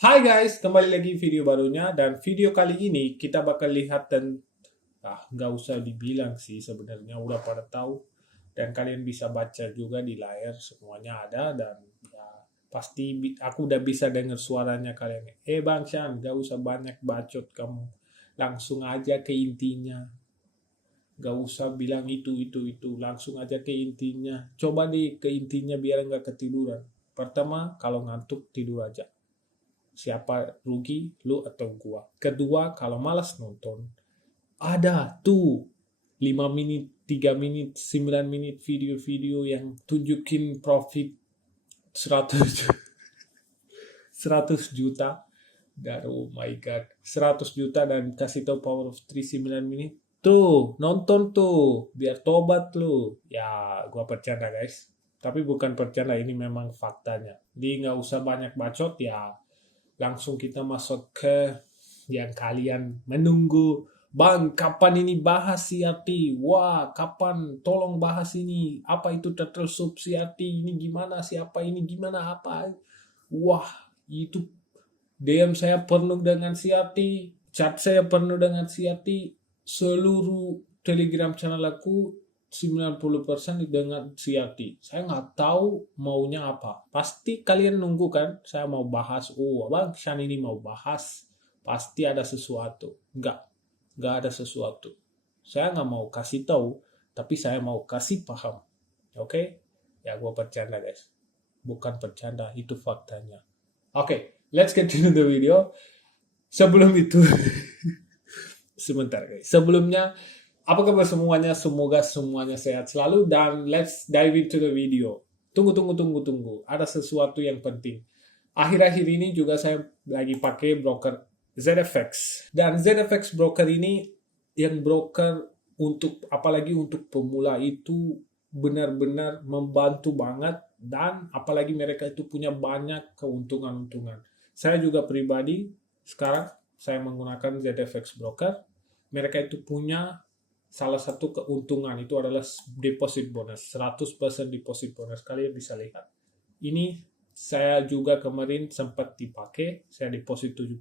Hai guys, kembali lagi video barunya dan video kali ini kita bakal lihat dan nggak usah dibilang sih sebenarnya udah pada tahu dan kalian bisa baca juga di layar semuanya ada dan ya, pasti aku udah bisa dengar suaranya kalian. Bang Shan, nggak usah banyak bacot kamu, langsung aja ke intinya. Nggak usah bilang itu, langsung aja ke intinya. Coba di ke intinya biar nggak ketiduran. Pertama, kalau ngantuk tidur aja. Siapa rugi, lu atau gua. Kedua, kalau malas nonton, ada tuh 5 menit, 3 menit, 9 menit video-video yang tunjukin profit 100 100 juta. Dan oh my god, 100 juta dan kasih tahu power of 3 9 menit. Tuh, nonton tuh, biar tobat lu. Ya, gua bercanda guys. Tapi bukan bercanda, ini memang faktanya. Jadi nggak usah banyak bacot ya, langsung kita masuk ke yang kalian menunggu. Bang, kapan ini bahas CRT? Wah, kapan tolong bahas ini? Apa itu turtle soup CRT? Ini gimana? Siapa ini? Gimana? Apa? Wah, itu DM saya penuh dengan CRT. Chat saya penuh dengan CRT. Seluruh Telegram channel aku 90% dengan CRT. Saya nggak tahu maunya apa. Pasti kalian nunggu kan, saya mau bahas. Oh, Bang Shan ini mau bahas. Pasti ada sesuatu. Nggak ada sesuatu. Saya nggak mau kasih tahu, tapi saya mau kasih paham. Oke? Ya, gue bercanda guys. Bukan bercanda, itu faktanya. Oke, let's continue the video. Sebelum itu, sebentar guys. Sebelumnya, apa kabar semuanya? Semoga semuanya sehat selalu dan let's dive into the video. Tunggu. Ada sesuatu yang penting. Akhir-akhir ini juga saya lagi pakai broker ZFX. Dan ZFX broker ini yang broker untuk apalagi untuk pemula itu benar-benar membantu banget dan apalagi mereka itu punya banyak keuntungan-untungan. Saya juga pribadi sekarang saya menggunakan ZFX broker. Mereka itu punya salah satu keuntungan itu adalah deposit bonus, 100% deposit bonus. Kalian bisa lihat. Ini saya juga kemarin sempat dipakai, saya deposit $70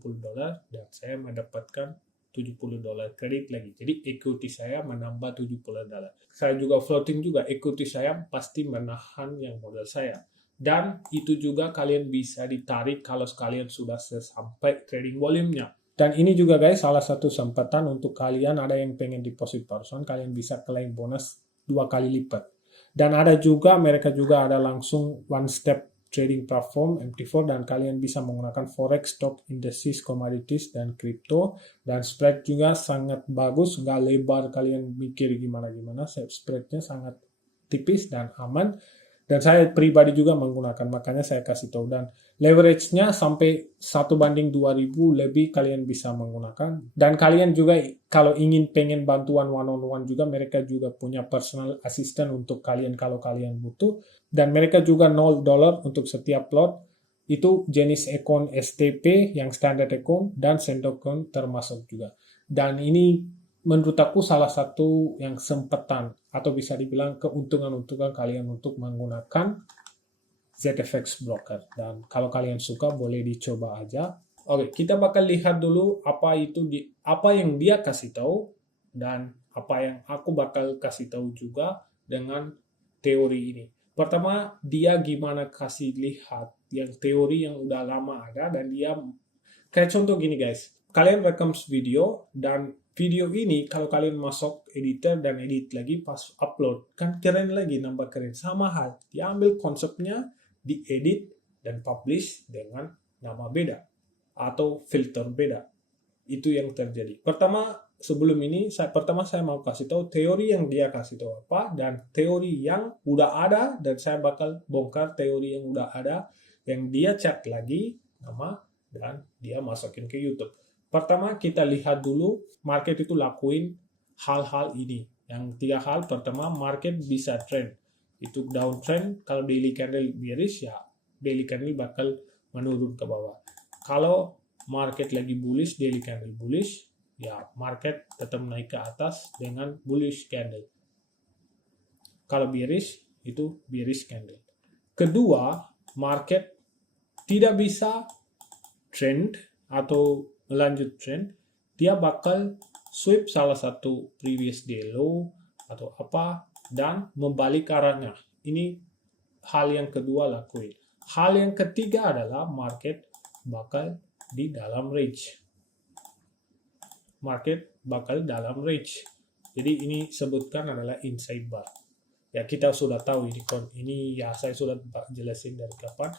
dan saya mendapatkan $70 kredit lagi. Jadi equity saya menambah $70. Saya juga floating juga, equity saya pasti menahan yang modal saya. Dan itu juga kalian bisa ditarik kalau kalian sudah sampai trading volume-nya. Dan ini juga guys, salah satu kesempatan untuk kalian ada yang pengen deposit person, kalian bisa claim bonus 2 kali lipat. Dan ada juga, mereka juga ada langsung one step trading platform MT4 dan kalian bisa menggunakan forex, stock, indices, commodities, dan crypto. Dan spread juga sangat bagus, nggak lebar kalian mikir gimana-gimana, spreadnya sangat tipis dan aman. Dan saya pribadi juga menggunakan, makanya saya kasih tahu. Dan leverage-nya sampai 1:2000 lebih kalian bisa menggunakan. Dan kalian juga kalau ingin pengen bantuan one-on-one juga, mereka juga punya personal assistant untuk kalian kalau kalian butuh. Dan mereka juga $0 untuk setiap lot. Itu jenis account STP yang standard account dan send account termasuk juga. Dan ini menurut aku salah satu yang sempatan atau bisa dibilang keuntungan-untungan kalian untuk menggunakan ZFX Broker. Dan kalau kalian suka boleh dicoba aja. Oke, kita bakal lihat dulu apa yang dia kasih tahu dan apa yang aku bakal kasih tahu juga dengan teori ini. Pertama, dia gimana kasih lihat yang teori yang udah lama ada dan dia kayak contoh gini guys. Kalian rekam video dan video ini kalau kalian masuk editor dan edit lagi pas upload kan keren lagi, nambah keren. Sama hal, diambil konsepnya, diedit dan publish dengan nama beda atau filter beda. Itu yang terjadi. Sebelum ini saya mau kasih tahu teori yang dia kasih tahu apa dan teori yang udah ada, dan saya bakal bongkar teori yang udah ada yang dia chat lagi nama dan dia masukin ke YouTube. Pertama kita lihat dulu market itu lakuin hal-hal ini. Yang 3 hal. Pertama, market bisa trend. Itu downtrend, kalau daily candle bearish ya daily candle bakal menurun ke bawah. Kalau market lagi bullish, daily candle bullish, ya market tetap naik ke atas dengan bullish candle. Kalau bearish, itu bearish candle. Kedua, market tidak bisa trend atau melanjut trend, dia bakal sweep salah satu previous day low atau apa dan membalik arahnya. Ini hal yang kedua lakuin. Hal yang ketiga adalah market bakal di dalam range. Market bakal dalam range. Jadi ini sebutkan adalah inside bar. Ya kita sudah tahu ini ya saya sudah jelasin dari kapan.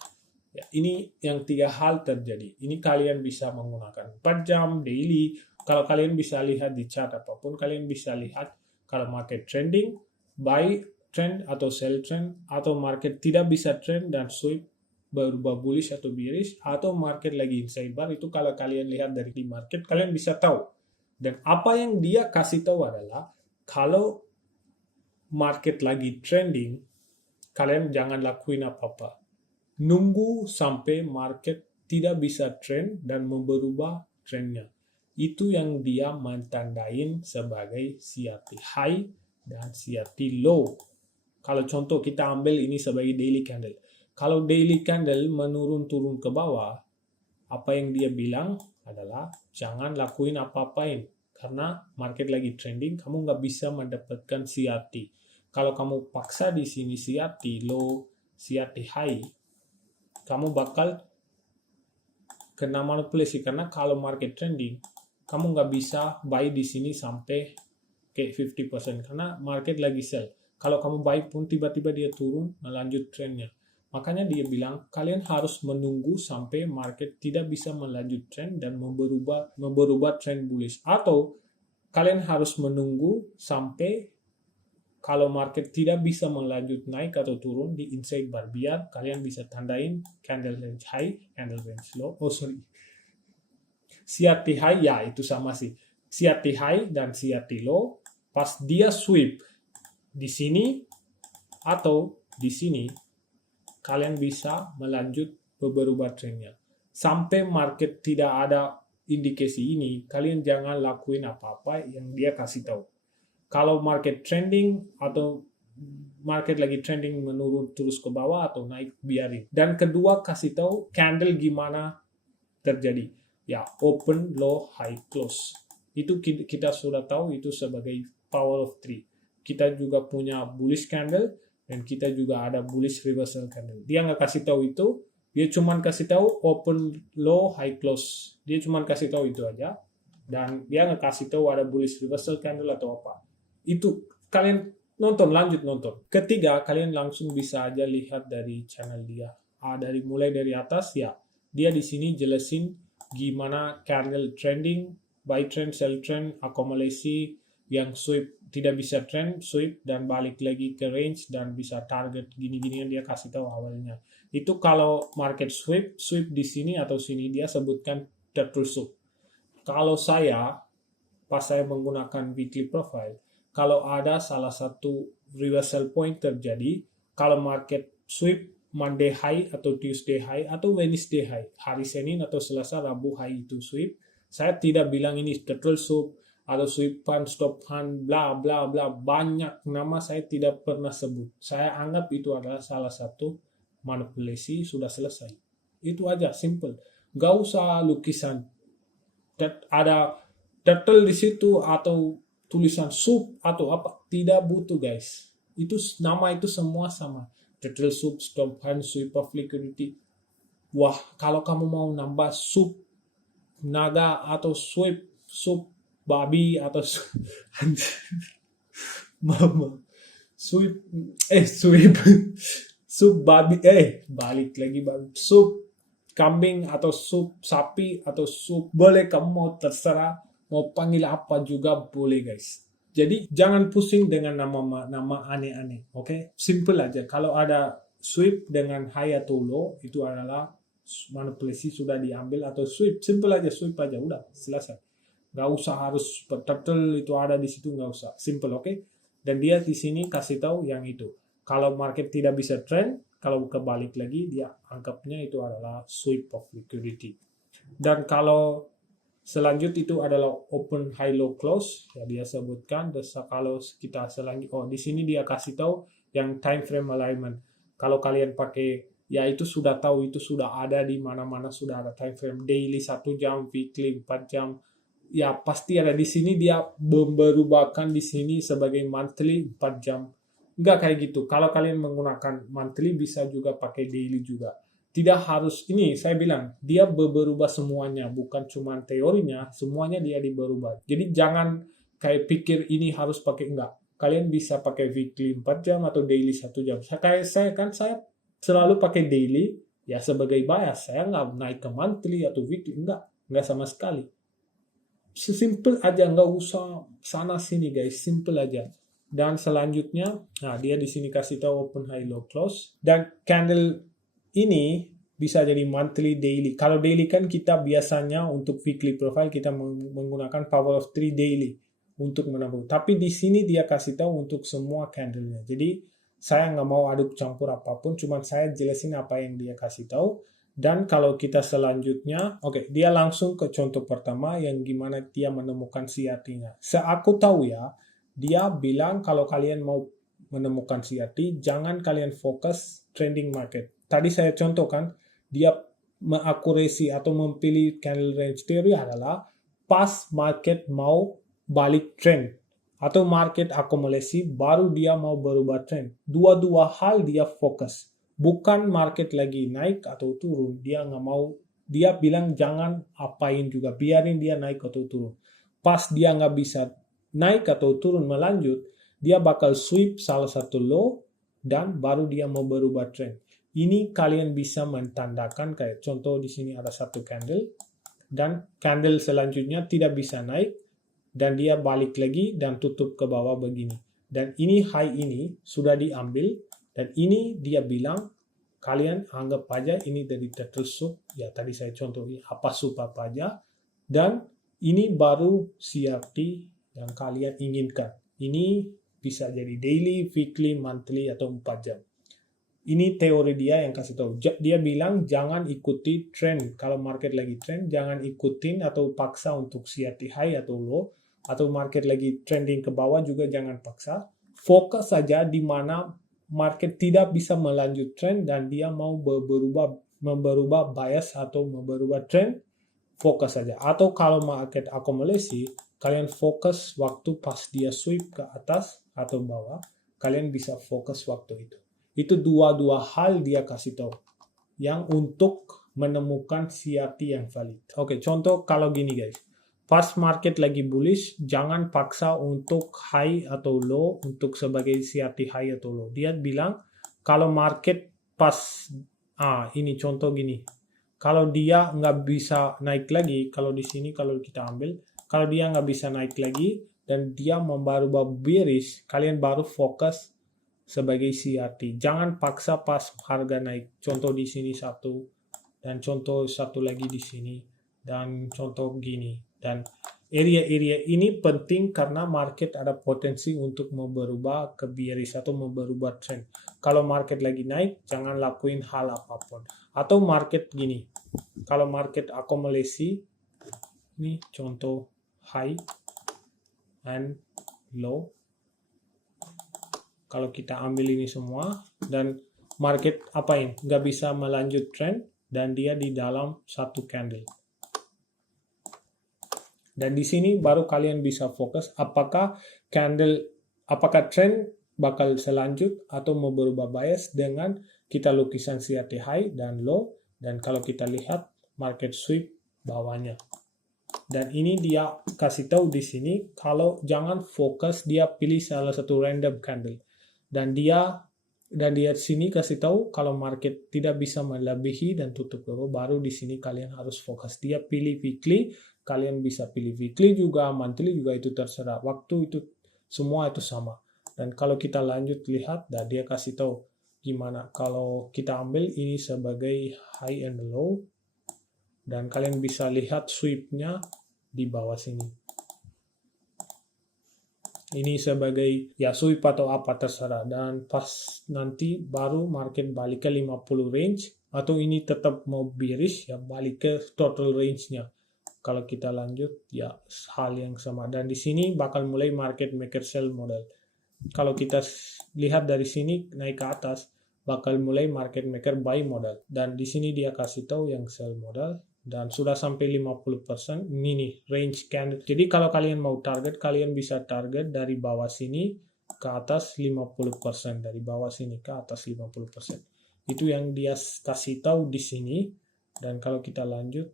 Ya, ini yang 3 hal terjadi. Ini kalian bisa menggunakan 4 jam daily. Kalau kalian bisa lihat di chart apapun, kalian bisa lihat kalau market trending, buy trend atau sell trend, atau market tidak bisa trend dan sweep berubah bullish atau bearish, atau market lagi inside bar. Itu kalau kalian lihat dari di market, kalian bisa tahu. Dan apa yang dia kasih tahu adalah kalau market lagi trending, kalian jangan lakuin apa-apa. Nunggu sampai market tidak bisa trend dan berubah trendnya. Itu yang dia mentandain sebagai CRT high dan CRT low. Kalau contoh kita ambil ini sebagai daily candle. Kalau daily candle menurun-turun ke bawah, apa yang dia bilang adalah jangan lakuin apa-apain. Karena market lagi trending, kamu nggak bisa mendapatkan CRT. Kalau kamu paksa di sini CRT low, CRT high, kamu bakal kena manipulasi. Karena kalau market trending, kamu nggak bisa buy di sini sampai kayak 50%. Karena market lagi sell. Kalau kamu buy pun tiba-tiba dia turun, melanjut trendnya. Makanya dia bilang, kalian harus menunggu sampai market tidak bisa melanjut trend dan memberubah trend bullish. Atau kalian harus menunggu sampai kalau market tidak bisa melanjut naik atau turun di inside bar, biar kalian bisa tandain candle range high, candle range low. CRT high ya itu sama sih. CRT high dan CRT low pas dia sweep di sini atau di sini, kalian bisa melanjut berubah trendnya. Sampai market tidak ada indikasi ini, kalian jangan lakuin apa-apa yang dia kasih tahu. Kalau market trending atau market lagi trending menurun terus ke bawah atau naik, biarin. Dan kedua, kasih tahu candle gimana terjadi. Ya, open, low, high, close. Itu kita sudah tahu itu sebagai power of 3. Kita juga punya bullish candle dan kita juga ada bullish reversal candle. Dia nggak kasih tahu itu, dia cuma kasih tahu open, low, high, close. Dia cuma kasih tahu itu aja. Dan dia nggak kasih tahu ada bullish reversal candle atau apa. Itu kalian lanjut nonton. Ketiga, kalian langsung bisa aja lihat dari channel dia. Mulai dari atas ya. Dia di sini jelasin gimana candle trending, buy trend, sell trend, akumulasi, yang sweep tidak bisa trend, sweep dan balik lagi ke range dan bisa target gini-gini yang dia kasih tahu awalnya. Itu kalau market sweep di sini atau sini dia sebutkan turtle soup. Kalau pas saya menggunakan weekly profile, kalau ada salah satu reversal point terjadi, kalau market sweep Monday high atau Tuesday high atau Wednesday high, hari Senin atau Selasa, Rabu high itu sweep, saya tidak bilang ini turtle soup atau sweep pan, stop hand, bla bla bla, banyak nama saya tidak pernah sebut. Saya anggap itu adalah salah satu manipulasi, sudah selesai. Itu aja, simple. Gak usah lukisan ada turtle di situ atau tulisan soup atau apa, tidak butuh guys. Itu nama itu semua sama. Turtle soup, stop hand, sweep of liquidity. Wah, kalau kamu mau nambah soup naga atau sweep babi atau mama sweep soup babi balik lagi babi, soup kambing atau sup sapi atau sup, boleh kamu mau terserah mau panggil apa juga boleh guys. Jadi jangan pusing dengan nama aneh-aneh, oke? Simple aja. Kalau ada sweep dengan high atau low, itu adalah manipulasi sudah diambil atau sweep. Simple aja, sweep aja, udah selesai. Gak usah harus turtle itu ada di situ, gak usah. Simple, oke? Dan dia di sini kasih tahu yang itu. Kalau market tidak bisa trend, kalau kebalik lagi dia anggapnya itu adalah sweep of liquidity. Dan kalau selanjut itu adalah open high low close, ya dia sebutkan. Kalau kita di sini dia kasih tahu yang time frame alignment. Kalau kalian pakai ya itu sudah tahu, itu sudah ada di mana-mana, sudah ada time frame daily 1 jam, weekly 4 jam. Ya pasti ada di sini, dia berubahkan di sini sebagai monthly 4 jam. Enggak kayak gitu. Kalau kalian menggunakan monthly bisa juga pakai daily juga. Tidak harus ini, saya bilang dia berubah semuanya, bukan cuma teorinya, semuanya dia berubah. Jadi jangan kayak pikir ini harus pakai, enggak. Kalian bisa pakai weekly 4 jam atau daily 1 jam. Saya selalu pakai daily ya sebagai bias. Saya nggak naik ke monthly atau weekly, enggak sama sekali. Simple aja, nggak usah sana sini guys, simple aja. Dan selanjutnya, nah dia di sini kasih tahu open, high, low, close. Dan candle ini bisa jadi monthly, daily. Kalau daily kan kita biasanya untuk weekly profile kita menggunakan power of 3 daily untuk menabung. Tapi di sini dia kasih tahu untuk semua candlenya. Jadi saya nggak mau aduk campur apapun, cuman saya jelasin apa yang dia kasih tahu. Dan kalau kita selanjutnya, oke, dia langsung ke contoh pertama yang gimana dia menemukan CRT-nya. Seaku tahu ya, dia bilang kalau kalian mau menemukan CRT, jangan kalian fokus trending market. Tadi saya contohkan, dia mengakurasi atau memilih candle range theory adalah pas market mau balik trend atau market akumulasi baru dia mau berubah trend. Dua-dua hal dia fokus. Bukan market lagi naik atau turun, dia nggak mau, dia bilang jangan apain juga, biarin dia naik atau turun. Pas dia nggak bisa naik atau turun melanjut, dia bakal sweep salah satu low dan baru dia mau berubah trend. Ini kalian bisa mentandakan kayak contoh di sini ada satu candle dan candle selanjutnya tidak bisa naik dan dia balik lagi dan tutup ke bawah begini. Dan ini high ini sudah diambil. Dan ini dia bilang, kalian anggap aja ini dari turtle soup, ya tadi saya contohin apa soup apa aja, dan ini baru CRT yang kalian inginkan. Ini bisa jadi daily, weekly, monthly, atau 4 jam. Ini teori dia yang kasih tahu. Dia bilang jangan ikuti trend. Kalau market lagi trend, jangan ikutin atau paksa untuk CRT high atau low, atau market lagi trending ke bawah juga jangan paksa. Fokus saja di mana market tidak bisa melanjut trend dan dia mau berubah bias atau berubah trend, fokus saja. Atau kalau market akumulasi, kalian fokus waktu pas dia sweep ke atas atau bawah, kalian bisa fokus waktu itu. Itu dua hal dia kasih tahu yang untuk menemukan CRT yang valid. Oke, contoh kalau gini guys. Pas market lagi bullish, jangan paksa untuk high atau low untuk sebagai CRT high atau low. Dia bilang kalau market pas, ini contoh gini. Kalau dia nggak bisa naik lagi, kalau di sini kalau kita ambil, kalau dia nggak bisa naik lagi dan dia baru bearish, kalian baru fokus sebagai CRT. Jangan paksa pas harga naik. Contoh di sini satu, dan contoh satu lagi di sini, dan contoh gini. Dan area-area ini penting karena market ada potensi untuk berubah ke bearish atau berubah trend. Kalau market lagi naik, jangan lakuin hal apapun. Atau market gini, kalau market akumulasi, ini contoh high and low. Kalau kita ambil ini semua, dan market apain? Nggak bisa melanjut trend, dan dia di dalam satu candle. Dan di sini baru kalian bisa fokus apakah trend bakal selanjut atau mau berubah bias dengan kita lukisan CRT high dan low, dan kalau kita lihat market sweep bawahnya. Dan ini dia kasih tahu di sini kalau jangan fokus, dia pilih salah satu random candle. Dan dia sini kasih tahu kalau market tidak bisa melebihi dan tutup ke bawah, baru di sini kalian harus fokus. Dia pilih weekly, kalian bisa pilih weekly juga, monthly juga, itu terserah. Waktu itu semua itu sama. Dan kalau kita lanjut lihat, dan dia kasih tahu gimana kalau kita ambil ini sebagai high and low, dan kalian bisa lihat sweepnya di bawah sini. Ini sebagai ya sweep atau apa terserah, dan pas nanti baru market balik ke 50 range, atau ini tetap mau bearish ya balik ke total range-nya. Kalau kita lanjut ya hal yang sama, dan di sini bakal mulai market maker sell model. Kalau kita lihat dari sini naik ke atas, bakal mulai market maker buy modal. Dan di sini dia kasih tahu yang sell modal dan sudah sampai 50%. Ini nih range candle. Jadi kalau kalian mau target, kalian bisa target dari bawah sini ke atas 50%, dari bawah sini ke atas 50%. Itu yang dia kasih tahu di sini. Dan kalau kita lanjut,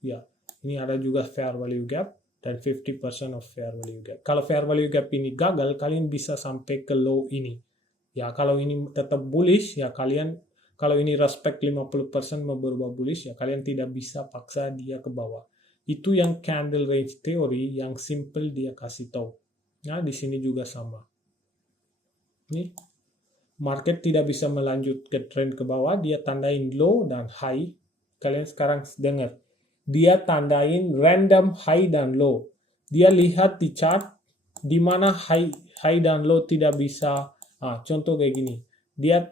ya, ini ada juga fair value gap dan 50% of fair value gap. Kalau fair value gap ini gagal, kalian bisa sampai ke low ini. Ya, kalau ini tetap bullish, ya kalian, kalau ini respect 50% mau berubah bullish, ya kalian tidak bisa paksa dia ke bawah. Itu yang candle range theory yang simple dia kasih tahu. Nah, di sini juga sama. Nih, market tidak bisa melanjut ke trend ke bawah, dia tandain low dan high. Kalian sekarang dengar. Dia tandain random high dan low. Dia lihat di chart di mana high dan low tidak bisa. Contoh kayak gini. Dia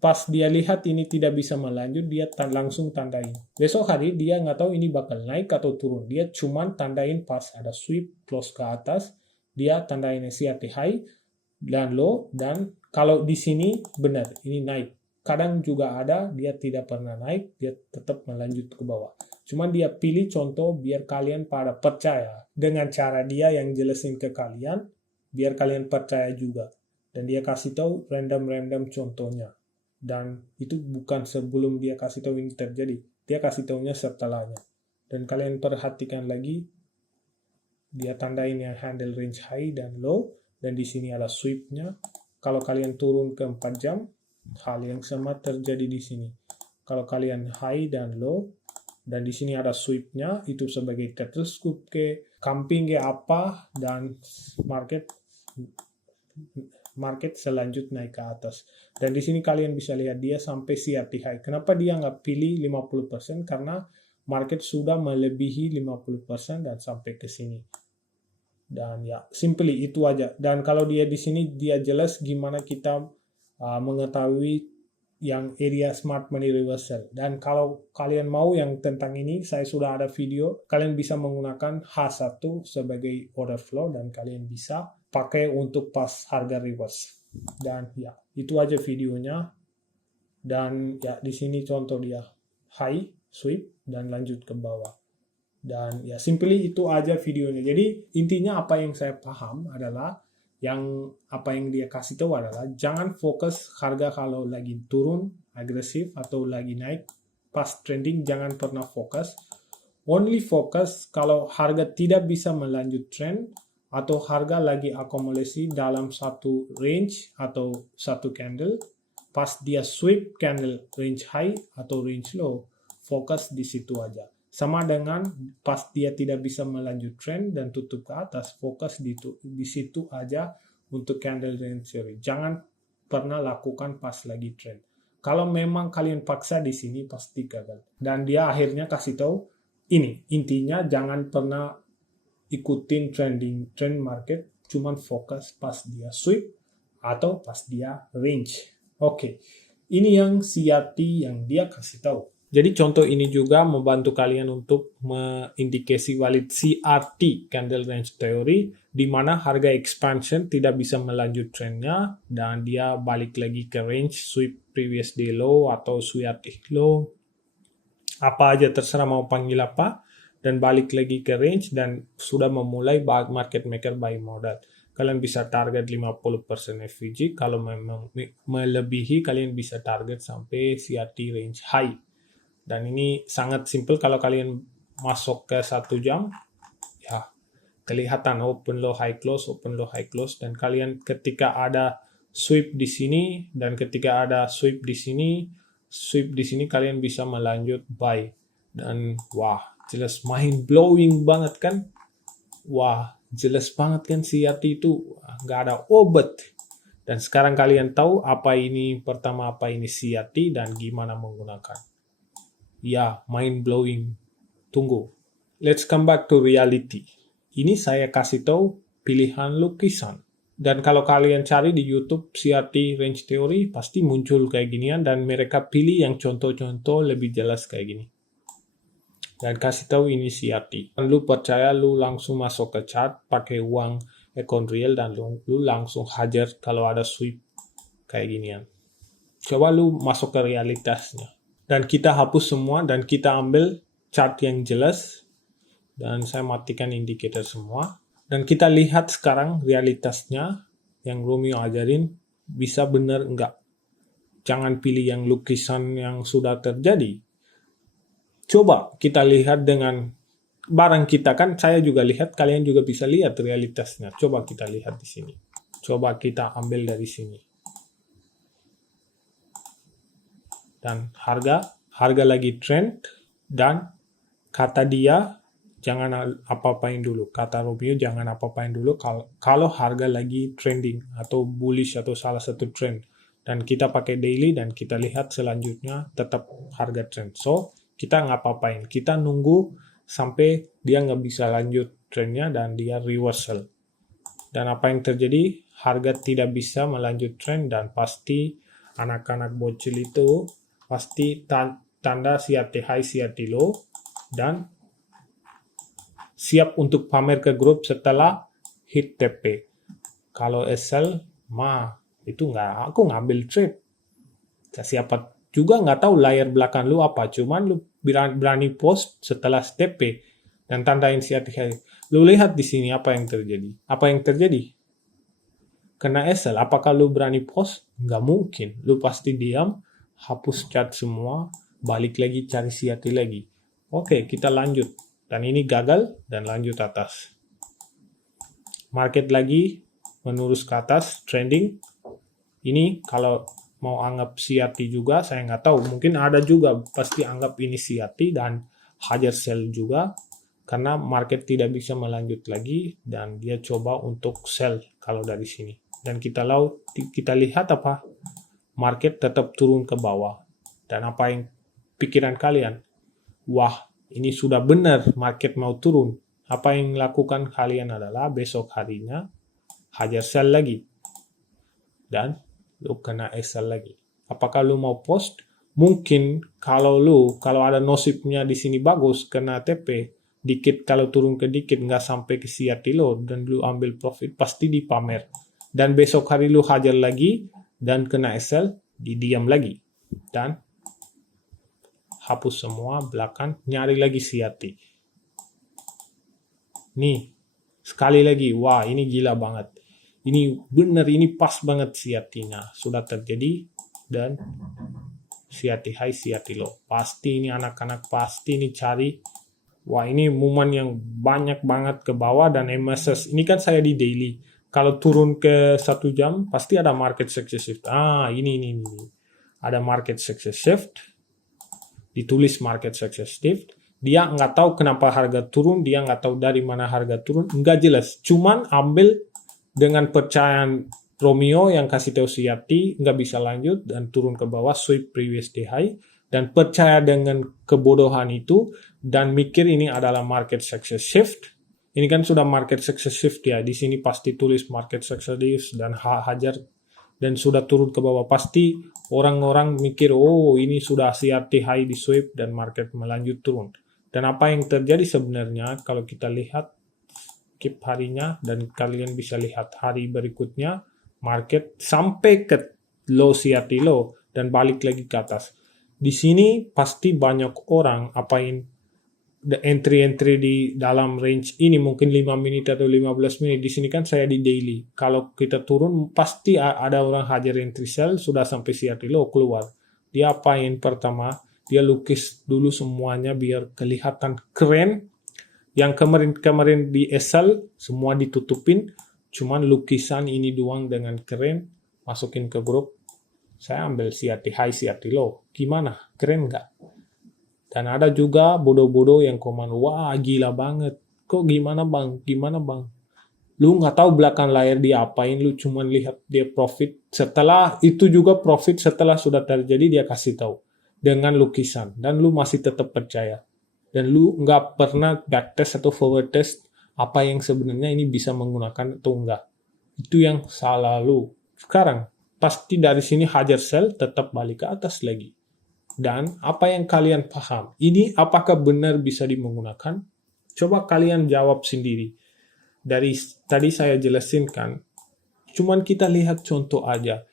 pas dia lihat ini tidak bisa melanjut, dia langsung tandain. Besok hari dia nggak tahu ini bakal naik atau turun. Dia cuman tandain pas ada sweep close ke atas, dia tandain CRT high dan low, dan kalau di sini benar ini naik. Kadang juga ada dia tidak pernah naik, dia tetap melanjut ke bawah. Cuman dia pilih contoh biar kalian pada percaya dengan cara dia yang jelasin ke kalian, biar kalian percaya juga. Dan dia kasih tahu random contohnya. Dan itu bukan sebelum dia kasih tahu ini terjadi. Dia kasih tahunya setelahnya. Dan kalian perhatikan lagi, dia tandain yang handle range high dan low. Dan di sini ada sweepnya. Kalau kalian turun ke 4 jam, hal yang sama terjadi di sini. Kalau kalian high dan low, dan di sini ada sweepnya, itu sebagai teleskop ke camping ke apa, dan market selanjutnya naik ke atas. Dan di sini kalian bisa lihat dia sampai CRT high. Kenapa dia nggak pilih 50%? Karena market sudah melebihi 50% dan sampai ke sini. Dan ya, simply itu aja. Dan kalau dia di sini dia jelas gimana kita mengetahui yang area smart money reversal. Dan kalau kalian mau yang tentang ini, saya sudah ada video. Kalian bisa menggunakan H1 sebagai order flow dan kalian bisa pakai untuk pas harga reverse. Dan ya, itu aja videonya. Dan ya, di sini contoh dia high, sweep, dan lanjut ke bawah. Dan ya, simply itu aja videonya. Jadi intinya apa yang saya paham adalah apa yang dia kasih tahu adalah jangan fokus harga kalau lagi turun agresif atau lagi naik pas trending, jangan pernah fokus. Only fokus kalau harga tidak bisa melanjut trend atau harga lagi akumulasi dalam satu range atau satu candle, pas dia sweep candle range high atau range low, fokus di situ aja. Sama dengan pas dia tidak bisa melanjut trend dan tutup ke atas, fokus di situ aja untuk candle range theory. Jangan pernah lakukan pas lagi trend. Kalau memang kalian paksa di sini pasti gagal. Dan dia akhirnya kasih tahu ini, intinya jangan pernah ikutin trend market, cuman fokus pas dia sweep atau pas dia range. Oke. Ini yang CRT yang dia kasih tahu. Jadi contoh ini juga membantu kalian untuk mengindikasi valid CRT, candle range theory, di mana harga expansion tidak bisa melanjut trendnya dan dia balik lagi ke range, sweep previous day low atau CRT low, apa aja terserah mau panggil apa, dan balik lagi ke range dan sudah memulai market maker buy modal. Kalian bisa target 50% FVG, kalau memang melebihi kalian bisa target sampai CRT range high. Dan ini sangat simple kalau kalian masuk ke 1 jam, ya kelihatan open low high close, dan kalian ketika ada sweep di sini dan ketika ada sweep di sini kalian bisa melanjut buy. Dan wah, jelas mind blowing banget kan? Wah, jelas banget kan CRT itu nggak ada obat. Dan sekarang kalian tahu apa ini CRT dan gimana menggunakan. Ya, mind blowing. Tunggu. Let's come back to reality. Ini saya kasih tahu pilihan lukisan. Dan kalau kalian cari di YouTube CRT range theory, pasti muncul kayak ginian dan mereka pilih yang contoh-contoh lebih jelas kayak gini. Dan kasih tahu ini CRT. Dan lu percaya, lu langsung masuk ke chart pakai uang account real dan lu langsung hajar kalau ada sweep kayak ginian. Coba lu masuk ke realitasnya. Dan kita hapus semua dan kita ambil chart yang jelas. Dan saya matikan indikator semua. Dan kita lihat sekarang realitasnya yang Romeo ajarin bisa benar enggak. Jangan pilih yang lukisan yang sudah terjadi. Coba kita lihat dengan barang kita kan, saya juga lihat, kalian juga bisa lihat realitasnya. Coba kita lihat di sini. Coba kita ambil dari sini. Dan harga lagi trend, dan kata dia jangan apa-apain dulu. Kata Romeo jangan apa-apain dulu kalau harga lagi trending atau bullish atau salah satu trend. Dan kita pakai daily dan kita lihat selanjutnya tetap harga trend. So, kita nggak apa-apain. Kita nunggu sampai dia nggak bisa lanjut trendnya dan dia reversal. Dan apa yang terjadi? Harga tidak bisa melanjut trend dan pasti anak-anak bocil itu pasti tanda CRT high, CRT low dan siap untuk pamer ke grup setelah hit TP. Kalau SL itu nggak, aku ngambil trade. Siapa juga nggak tahu layar belakang lu apa, cuman lu berani post setelah TP dan tandain CRT high. Lu lihat di sini apa yang terjadi. Apa yang terjadi? Kena SL. Apakah lu berani post? Nggak mungkin. Lu pasti diam, hapus chat semua, balik lagi cari CRT lagi. Oke, kita lanjut. Dan ini gagal dan lanjut atas. Market lagi menurus ke atas, trending. Ini kalau mau anggap CRT juga, saya nggak tahu. Mungkin ada juga pasti anggap ini CRT dan hajar sell juga. Karena market tidak bisa melanjut lagi dan dia coba untuk sell kalau dari sini. Dan kita lihat apa? Market tetap turun ke bawah. Dan apa yang pikiran kalian? Wah, ini sudah benar market mau turun. Apa yang lakukan kalian adalah besok harinya hajar sell lagi. Dan lu kena SL lagi. Apakah lu mau post? Mungkin kalau ada nasibnya di sini bagus kena TP, dikit kalau turun ke dikit nggak sampai ke CRT low dan lu ambil profit pasti dipamer. Dan besok hari lu hajar lagi dan kena SL, didiam lagi. Dan hapus semua belakang, nyari lagi CRT. Nih, sekali lagi, wah ini gila banget. Ini benar, ini pas banget CRT-nya. Sudah terjadi dan CRT high, CRT low. Pasti ini anak-anak pasti ini cari. Wah ini movement yang banyak banget ke bawah dan MSS. Ini kan saya di daily. Kalau turun ke 1 jam pasti ada market success shift. Ini. Ada market success shift. Ditulis market success shift. Dia nggak tahu kenapa harga turun. Dia nggak tahu dari mana harga turun. Nggak jelas. Cuman ambil dengan percayaan Romeo yang kasih tahu CRT nggak bisa lanjut dan turun ke bawah sweep previous day high dan percaya dengan kebodohan itu dan mikir ini adalah market success shift. Ini kan sudah market success shift ya. Di sini pasti tulis market success shift dan hajar dan sudah turun ke bawah. Pasti orang-orang mikir oh ini sudah CRT high di sweep dan market melanjut turun. Dan apa yang terjadi sebenarnya kalau kita lihat keep harinya dan kalian bisa lihat hari berikutnya market sampai ke low CRT low dan balik lagi ke atas. Di sini pasti banyak orang apain entry di dalam range ini mungkin 5 menit atau 15 menit. Di sini kan saya di daily. Kalau kita turun pasti ada orang hajar entry sell sudah sampai CRT low keluar. Dia apain pertama? Dia lukis dulu semuanya biar kelihatan keren. Yang kemarin di SL semua ditutupin, cuman lukisan ini doang dengan keren, masukin ke grup. Saya ambil CRT high, CRT low. Gimana? Keren nggak? Dan ada juga bodoh-bodoh yang komen, wah gila banget. Kok gimana bang? Gimana bang? Lu nggak tahu belakang layar dia apain, lu cuman lihat dia profit. Setelah itu juga profit setelah sudah terjadi dia kasih tahu dengan lukisan. Dan lu masih tetap percaya. Dan lu nggak pernah backtest atau forward test apa yang sebenarnya ini bisa menggunakan atau enggak. Itu yang salah lu. Sekarang, pasti dari sini hajar sell tetap balik ke atas lagi. Dan apa yang kalian paham? Ini apakah benar bisa dimenggunakan? Coba kalian jawab sendiri. Dari tadi saya jelasin kan, cuman kita lihat contoh aja.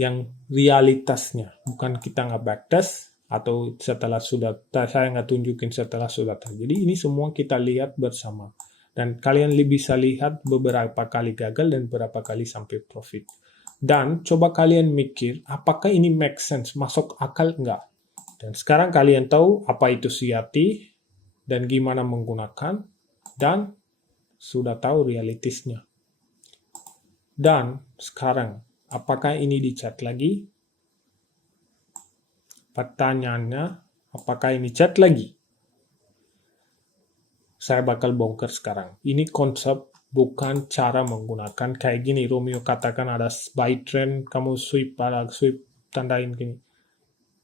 yang realitasnya, bukan kita nggak backtest atau saya nggak tunjukin setelah sudah terjadi. Ini semua kita lihat bersama. Dan kalian bisa lihat beberapa kali gagal dan beberapa kali sampai profit. Dan coba kalian mikir, apakah ini make sense, masuk akal enggak? Dan sekarang kalian tahu apa itu CRT dan gimana menggunakan, dan sudah tahu realistisnya. Dan sekarang, apakah ini dicat lagi? Pertanyaannya, apakah ini cat lagi? Saya bakal bongkar sekarang. Ini konsep, bukan cara menggunakan kayak gini. Romeo katakan ada buy trend, kamu sweep, tandain gini.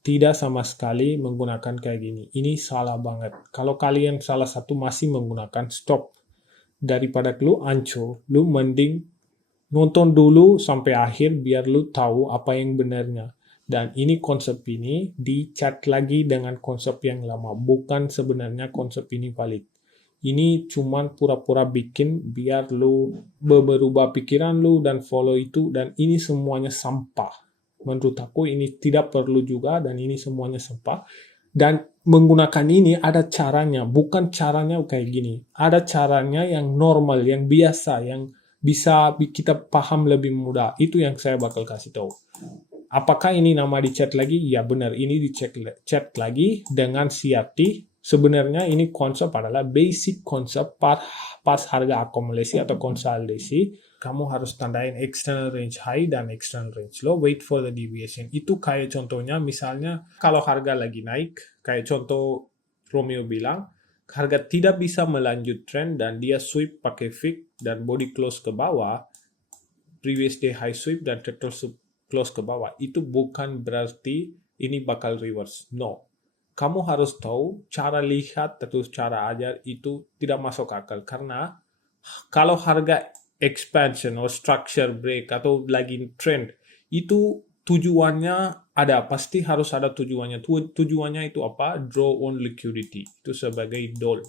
Tidak sama sekali menggunakan kayak gini. Ini salah banget. Kalau kalian salah satu masih menggunakan stop, daripada lu ancur, lu mending nonton dulu sampai akhir biar lu tahu apa yang benarnya. Dan ini konsep ini dicat lagi dengan konsep yang lama. Bukan sebenarnya konsep ini valid. Ini cuman pura-pura bikin biar lu berubah pikiran lu dan follow itu, dan ini semuanya sampah. Menurut aku ini tidak perlu juga, dan ini semuanya sampah. Dan menggunakan ini ada caranya, bukan caranya kayak gini. Ada caranya yang normal, yang biasa, yang bisa kita paham lebih mudah. Itu yang saya bakal kasih tahu. Apakah ini nama dicat lagi? Ya benar, ini dicat lagi dengan CRT. Sebenarnya ini konsep adalah basic konsep pas harga akumulasi atau konsolidasi. Kamu harus tandain external range high dan external range low, wait for the deviation. Itu kayak contohnya, misalnya kalau harga lagi naik, kayak contoh Romeo bilang, harga tidak bisa melanjut trend dan dia sweep pakai wick dan body close ke bawah, previous day high sweep dan total close ke bawah. Itu bukan berarti ini bakal reverse. No. Kamu harus tahu cara lihat atau cara ajar itu tidak masuk akal. Karena kalau harga expansion atau structure break atau lagi trend, itu tujuannya ada. Pasti harus ada tujuannya. Tujuannya itu apa? Draw on liquidity. Itu sebagai DOL.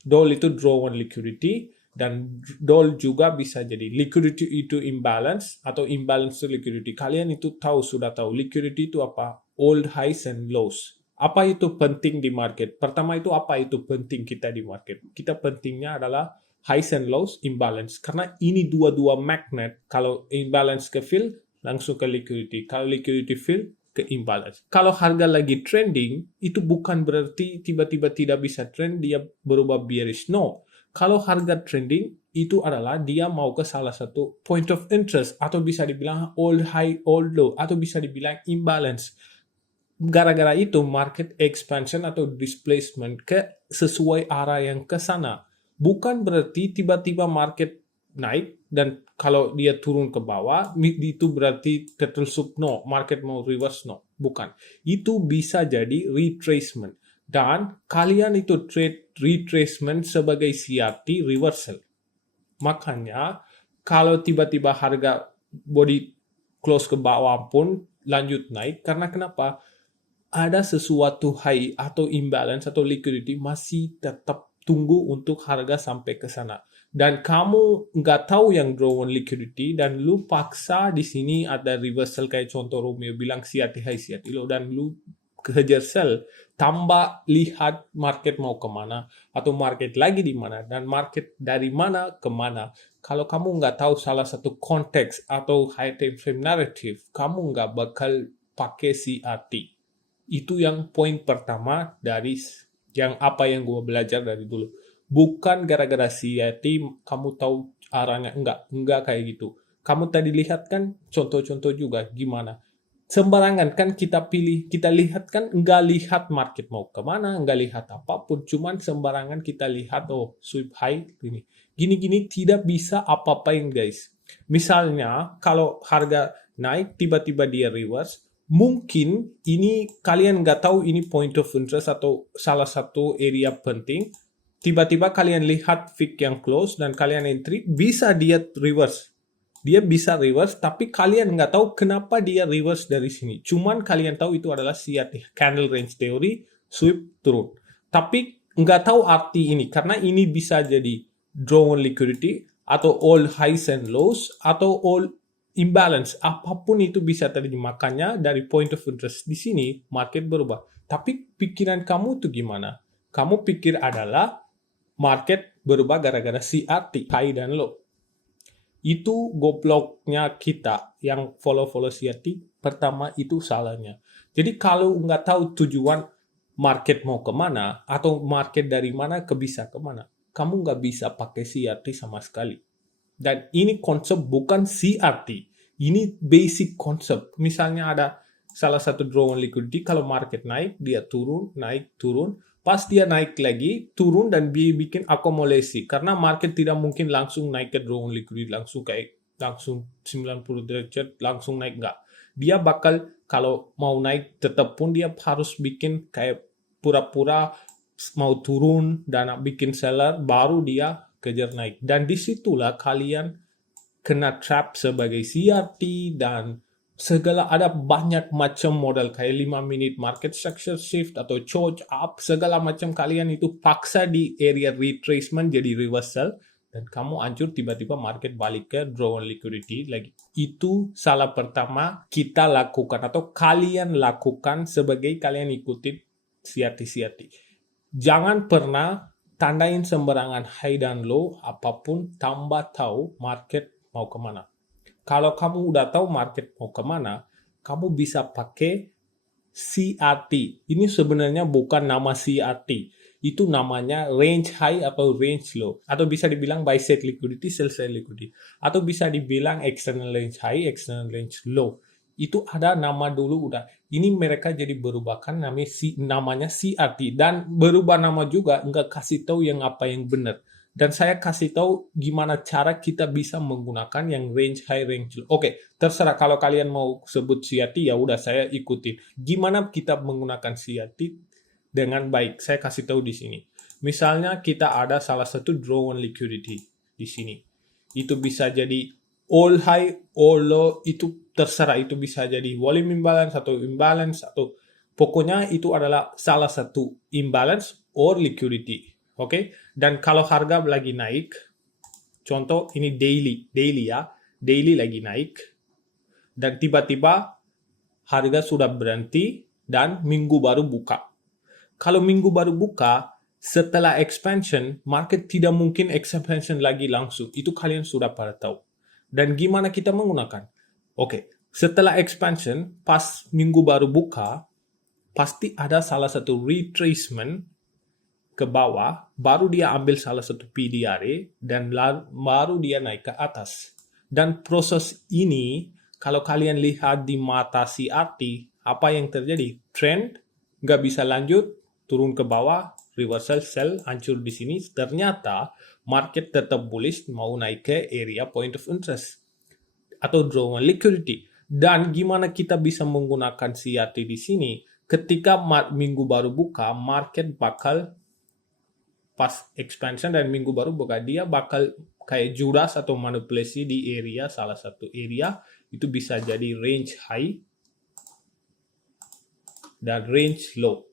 DOL itu draw on liquidity. Dan DOL juga bisa jadi liquidity itu imbalance atau imbalance to liquidity. Kalian itu sudah tahu liquidity itu apa? Old highs and lows. Apa itu penting di market? Pertama itu apa itu penting kita di market? Kita pentingnya adalah highs and lows, imbalance. Karena ini dua-dua magnet. Kalau imbalance ke fill, langsung ke liquidity. Kalau liquidity fill, ke imbalance. Kalau harga lagi trending, itu bukan berarti tiba-tiba tidak bisa trend, dia berubah bearish. No. Kalau harga trending, itu adalah dia mau ke salah satu point of interest, atau bisa dibilang old high, old low, atau bisa dibilang imbalance. Gara-gara itu market expansion atau displacement ke sesuai arah yang ke sana. Bukan berarti tiba-tiba market naik dan kalau dia turun ke bawah itu berarti tertusuk. No, market mau reverse. No, bukan. Itu bisa jadi retracement. Dan kalian itu trade retracement sebagai CRT reversal. Makanya kalau tiba-tiba harga body close ke bawah pun lanjut naik, karena kenapa? Ada sesuatu high atau imbalance atau liquidity masih tetap tunggu untuk harga sampai ke sana. Dan kamu nggak tahu yang draw on liquidity dan lu paksa di sini ada reversal kayak contoh Romeo bilang CRT high CRT low, dan lu kejar sell, tambah lihat market mau kemana atau market lagi di mana dan market dari mana ke mana. Kalau kamu nggak tahu salah satu konteks atau high time frame narrative, kamu nggak bakal pakai CRT. Itu yang poin pertama dari yang gue belajar dari dulu. Bukan gara-gara CRT kamu tahu arahnya, enggak kayak gitu. Kamu tadi lihat kan contoh-contoh juga gimana. Sembarangan kan kita pilih, kita lihat kan, enggak lihat market mau kemana, enggak lihat apapun, cuman sembarangan kita lihat, oh sweep high ini. Gini-gini tidak bisa apa-apain guys. Misalnya kalau harga naik tiba-tiba dia reverse, mungkin ini kalian nggak tahu ini point of interest atau salah satu area penting. Tiba-tiba kalian lihat wick yang close dan kalian entry, bisa dia reverse. Dia bisa reverse, tapi kalian nggak tahu kenapa dia reverse dari sini. Cuman kalian tahu itu adalah CRT, candle range theory, sweep turun. Tapi nggak tahu arti ini, karena ini bisa jadi draw on liquidity, atau all highs and lows, atau all imbalance, apapun itu bisa terjadi. Makanya dari point of interest di sini market berubah. Tapi pikiran kamu tuh gimana? Kamu pikir adalah market berubah gara-gara CRT, high dan low. Itu gobloknya kita yang follow-follow CRT. Pertama itu salahnya. Jadi kalau nggak tahu tujuan market mau kemana atau market dari mana ke bisa kemana, kamu nggak bisa pakai CRT sama sekali. Dan ini konsep bukan CRT. Ini basic konsep. Misalnya ada salah satu draw on liquidity, kalau market naik, dia turun, naik, turun. Pas dia naik lagi, turun dan dia bikin akumulasi. Karena market tidak mungkin langsung naik ke draw on liquidity, langsung 90 derajat, langsung naik. Enggak. Dia bakal, kalau mau naik tetap pun dia harus bikin kayak pura-pura mau turun dan bikin seller, baru dia kejar naik. Dan disitulah kalian kena trap sebagai CRT dan segala, ada banyak macam modal kayak 5 minute market structure shift atau charge up, segala macam. Kalian itu paksa di area retracement jadi reversal dan kamu hancur, tiba-tiba market balik ke draw on liquidity lagi. Itu salah pertama kita lakukan atau kalian lakukan sebagai kalian ikutin CRT. Jangan pernah tandain sembarangan high dan low apapun tambah tahu market mau kemana. Kalau kamu udah tahu market mau kemana, kamu bisa pakai CRT. Ini sebenarnya bukan nama CRT. Itu namanya range high atau range low. Atau bisa dibilang buy side liquidity, sell side liquidity. Atau bisa dibilang external range high, external range low. Itu ada nama dulu udah. Ini mereka jadi berubahkan namanya CRT. Dan berubah nama juga nggak kasih tahu yang apa yang benar. Dan saya kasih tahu gimana cara kita bisa menggunakan yang range high, range low. Oke, terserah kalau kalian mau sebut CRT, ya udah saya ikutin. Gimana kita menggunakan CRT dengan baik? Saya kasih tahu di sini. Misalnya kita ada salah satu draw on liquidity di sini. Itu bisa jadi all high, all low, itu terserah. Itu bisa jadi volume imbalance atau pokoknya itu adalah salah satu imbalance or liquidity. Oke, dan kalau harga lagi naik, contoh ini daily ya, daily lagi naik, dan tiba-tiba harga sudah berhenti dan minggu baru buka. Kalau minggu baru buka, setelah expansion, market tidak mungkin expansion lagi langsung. Itu kalian sudah pada tahu. Dan gimana kita menggunakan? Oke, setelah expansion, pas minggu baru buka, pasti ada salah satu retracement ke bawah, baru dia ambil salah satu PDRA dan baru dia naik ke atas. Dan proses ini kalau kalian lihat di mata CRT, apa yang terjadi? Trend nggak bisa lanjut, turun ke bawah, reversal sell, hancur di sini. Ternyata market tetap bullish, mau naik ke area point of interest atau draw on liquidity. Dan gimana kita bisa menggunakan CRT di sini? Ketika minggu baru buka, market bakal pas expansion dan minggu baru buka, dia bakal kayak juras atau manipulasi di area, salah satu area itu bisa jadi range high dan range low.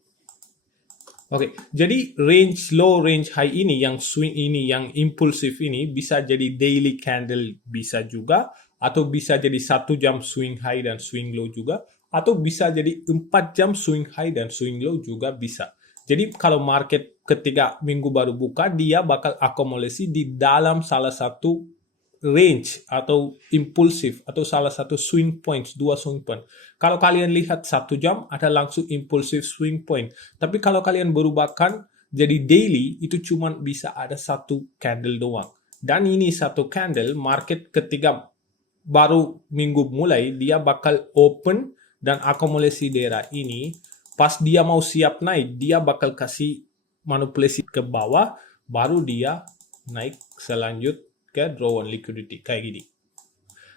Oke, jadi range low, range high ini, yang swing ini, yang impulsif ini bisa jadi daily candle bisa juga, atau bisa jadi 1 jam swing high dan swing low juga, atau bisa jadi 4 jam swing high dan swing low juga bisa. Jadi kalau market ketika minggu baru buka, dia bakal akumulasi di dalam salah satu range atau impulsif atau salah satu swing points, 2 swing point. Kalau kalian lihat 1 jam ada langsung impulsif swing point. Tapi kalau kalian berubahkan jadi daily, itu cuma bisa ada 1 candle doang. Dan ini 1 candle, market ketika baru minggu mulai, dia bakal open dan akumulasi daerah ini. Pas dia mau siap naik, dia bakal kasih manipulasi ke bawah, baru dia naik selanjut ke draw on liquidity kayak gini.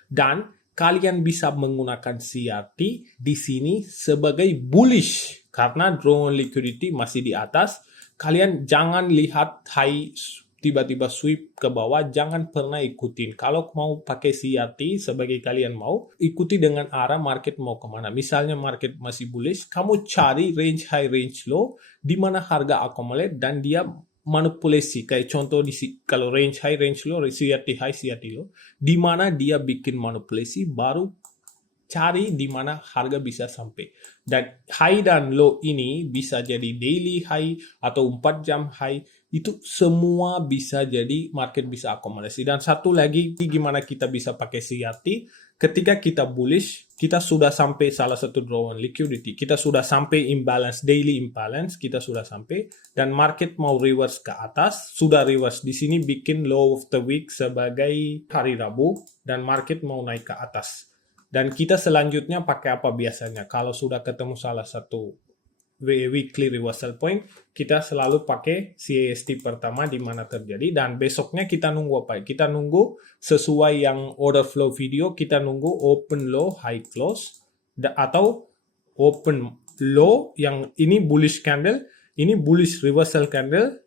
Dan kalian bisa menggunakan CRT di sini sebagai bullish karena draw on liquidity masih di atas. Kalian jangan lihat high tiba-tiba sweep ke bawah, jangan pernah ikutin. Kalau mau pakai CRT sebagai kalian mau, ikuti dengan arah market mau kemana. Misalnya market masih bullish, kamu cari range high, range low, di mana harga accumulate dan dia manipulasi. Kayak contoh kalau range high, range low, CRT high, CRT low, di mana dia bikin manipulasi, baru cari di mana harga bisa sampai. Dan high dan low ini bisa jadi daily high atau 4 jam high. Itu semua bisa jadi market bisa akomodasi. Dan satu lagi, gimana kita bisa pakai CRT. Ketika kita bullish, kita sudah sampai salah satu draw on liquidity. Kita sudah sampai imbalance, daily imbalance. Kita sudah sampai. Dan market mau reverse ke atas. Sudah reverse. Di sini bikin low of the week sebagai hari Rabu. Dan market mau naik ke atas. Dan kita selanjutnya pakai apa biasanya? Kalau sudah ketemu salah satu weekly reversal point, kita selalu pakai CAST pertama di mana terjadi. Dan besoknya kita nunggu apa? Kita nunggu sesuai yang order flow video, kita nunggu open low, high close, atau open low yang ini bullish candle, ini bullish reversal candle,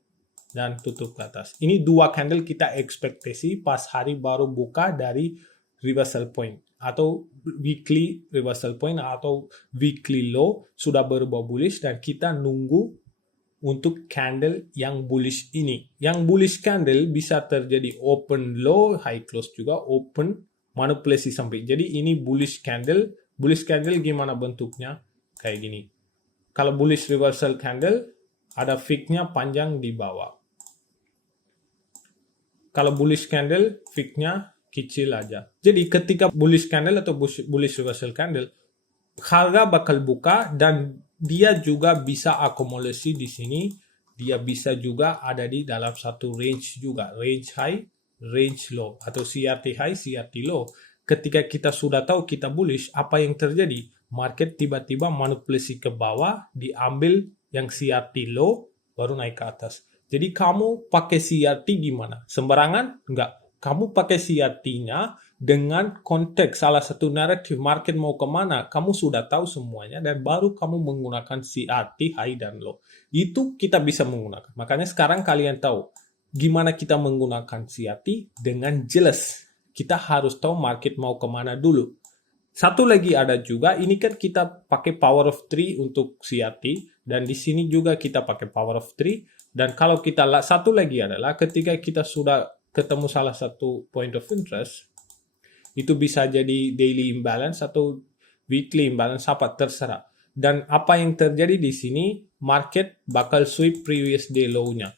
dan tutup ke atas. Ini dua candle kita ekspektasi pas hari baru buka dari reversal point atau weekly reversal point atau weekly low sudah berubah bullish, dan kita nunggu untuk candle yang bullish ini. Yang bullish candle bisa terjadi open low, high close juga, open manipulasi sampai. Jadi ini bullish candle. Bullish candle gimana bentuknya? Kayak gini. Kalau bullish reversal candle ada wick-nya panjang di bawah. Kalau bullish candle wick-nya kecil aja. Jadi ketika bullish candle atau bullish reversal candle, harga bakal buka dan dia juga bisa akumulasi di sini. Dia bisa juga ada di dalam satu range juga, range high, range low atau CRT high, CRT low. Ketika kita sudah tahu kita bullish, apa yang terjadi? Market tiba-tiba manipulasi ke bawah, diambil yang CRT low, baru naik ke atas. Jadi kamu pakai CRT gimana? Sembarangan? Enggak. Kamu pakai CRT-nya dengan konteks salah satu naratif market mau kemana, kamu sudah tahu semuanya, dan baru kamu menggunakan CRT high dan low. Itu kita bisa menggunakan. Makanya sekarang kalian tahu gimana kita menggunakan CRT dengan jelas. Kita harus tahu market mau kemana dulu. Satu lagi ada juga, ini kan kita pakai power of 3 untuk CRT, dan di sini juga kita pakai power of 3. Dan kalau kita satu lagi adalah ketika kita sudah ketemu salah satu point of interest, itu bisa jadi daily imbalance atau weekly imbalance, apa terserah. Dan apa yang terjadi di sini, market bakal sweep previous day low-nya.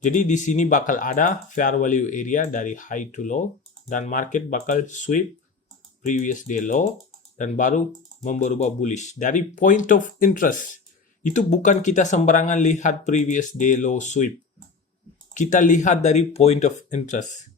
Jadi di sini bakal ada fair value area dari high to low, dan market bakal sweep previous day low dan baru berubah bullish. Dari point of interest, itu bukan kita sembarangan lihat previous day low sweep. Kita lihat dari point of interest.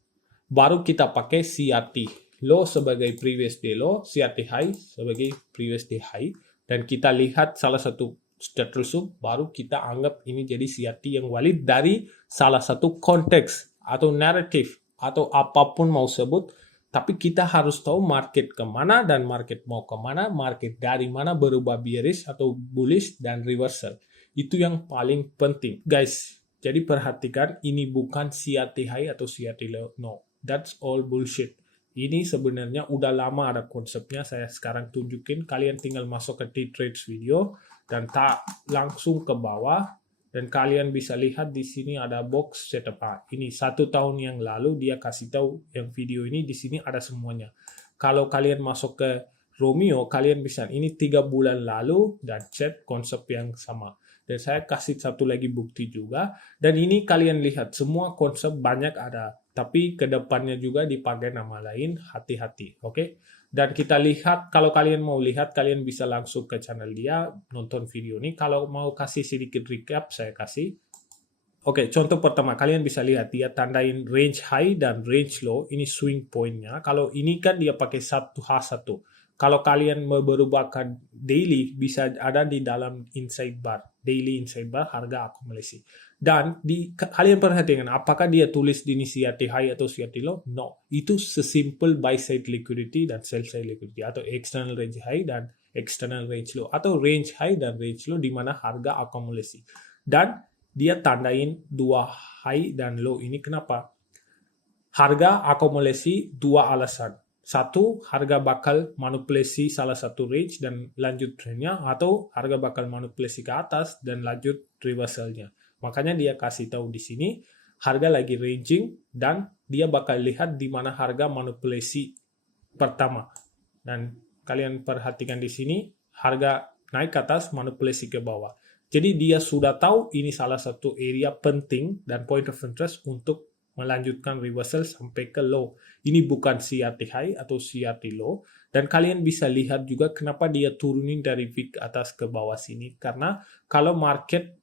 Baru kita pakai CRT low sebagai previous day low, CRT high sebagai previous day high. Dan kita lihat salah satu tersebut, baru kita anggap ini jadi CRT yang valid dari salah satu konteks atau naratif atau apapun mau sebut. Tapi kita harus tahu market kemana dan market mau kemana, market dari mana berubah bearish atau bullish dan reversal. Itu yang paling penting. Guys, jadi perhatikan, ini bukan CRT high atau CRT low. No, that's all bullshit. Ini sebenarnya udah lama ada konsepnya, saya sekarang tunjukin. Kalian tinggal masuk ke T-Trades video dan tak langsung ke bawah. Dan kalian bisa lihat di sini ada box setup. Ini 1 tahun yang lalu dia kasih tahu yang video ini, di sini ada semuanya. Kalau kalian masuk ke Romeo, kalian bisa ini 3 bulan lalu dan cek konsep yang sama. Dan saya kasih satu lagi bukti juga. Dan ini kalian lihat, semua konsep banyak ada. Tapi kedepannya juga dipakai nama lain, hati-hati. Oke? Dan kita lihat, kalau kalian mau lihat, kalian bisa langsung ke channel dia, nonton video ini. Kalau mau kasih sedikit recap, saya kasih. Oke, contoh pertama, kalian bisa lihat, dia tandain range high dan range low. Ini swing point-nya. Kalau ini kan dia pakai 1H1. Kalau kalian mau berubahkan daily, bisa ada di dalam inside bar. Daily inside bar, harga akumulasi. Dan kalian perhatikan, apakah dia tulis di ini CRT high atau CRT low? No. Itu sesimpel buy side liquidity dan sell side liquidity. Atau external range high dan external range low. Atau range high dan range low di mana harga akumulasi. Dan dia tandain 2 high dan low. Ini kenapa? Harga akumulasi 2 alasan. Satu, harga bakal manipulasi salah satu range dan lanjut trendnya, atau harga bakal manipulasi ke atas dan lanjut reversalnya. Makanya dia kasih tahu di sini harga lagi ranging dan dia bakal lihat di mana harga manipulasi pertama. Dan kalian perhatikan di sini harga naik ke atas, manipulasi ke bawah. Jadi dia sudah tahu ini salah satu area penting dan point of interest untuk melanjutkan reversal sampai ke low. Ini bukan CRT high atau CRT low. Dan kalian bisa lihat juga kenapa dia turunin dari wick atas ke bawah sini. Karena kalau market